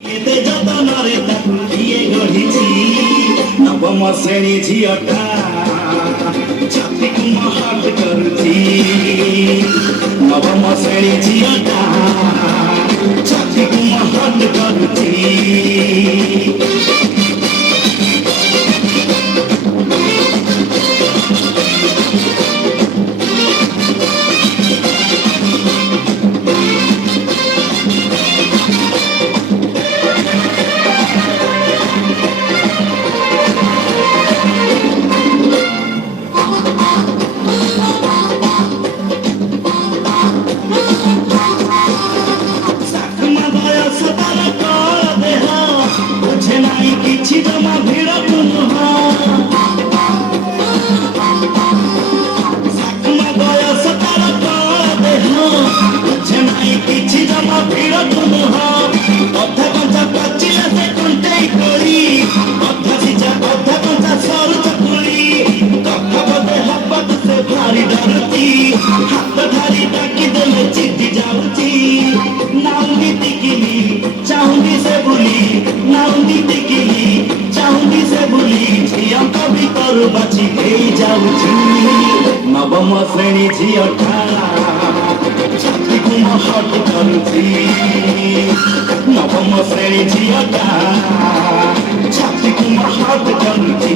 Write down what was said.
এতে যতনরে তাকু দিয়ে গঢ়িছি নবম শ্রেণী ঝিଅଟା ଛାତିକୁ ମହକ କରୁଛି ନବମ ଶ୍ରେଣୀ ଝିଅଟା ଛାତିକୁ ମହକ କରୁଛି କିଛି ଜମା ଭିଡ଼ ନୁହଁ ସାକୁମା ବୟସ ତାର ଦେହ ବୁଝେ ନାହିଁ କିଛି ଜମା ଭିଡ଼ ନୁହଁ ଅଧା କଞ୍ଚା ପାଚିଲା ସେ କଣ୍ଟେଇ କୋଳି ଅଧା ସିଝା ଅଧା କଞ୍ଚା ସରୁ ଚକୁଳି କଥା ବୋଧେ ହବାକୁ ସେ ଭାରି ଡରୁଛି ହାତ ଧରି ଡାକି ଦେଲେ ଚିତି ଯାଉଛି ନାଉନି ଟିକିଲି ଚାହୁଁନି ସେ ବୁଲି ନାଉନି ଟିକିଲି ଚାହୁଁନି ସେ ବୁଲି ଝିଅଙ୍କ ଭିତରୁ ବାଛି ହେଇ ଯାଉଛି ନବମ ଶ୍ରେଣୀ ଝିଅଟା ଛାତିକୁ ମହକ କରୁଛି ନବମ ଶ୍ରେଣୀ ଝିଅଟା ଛାତିକୁ ମହକ କରୁଛି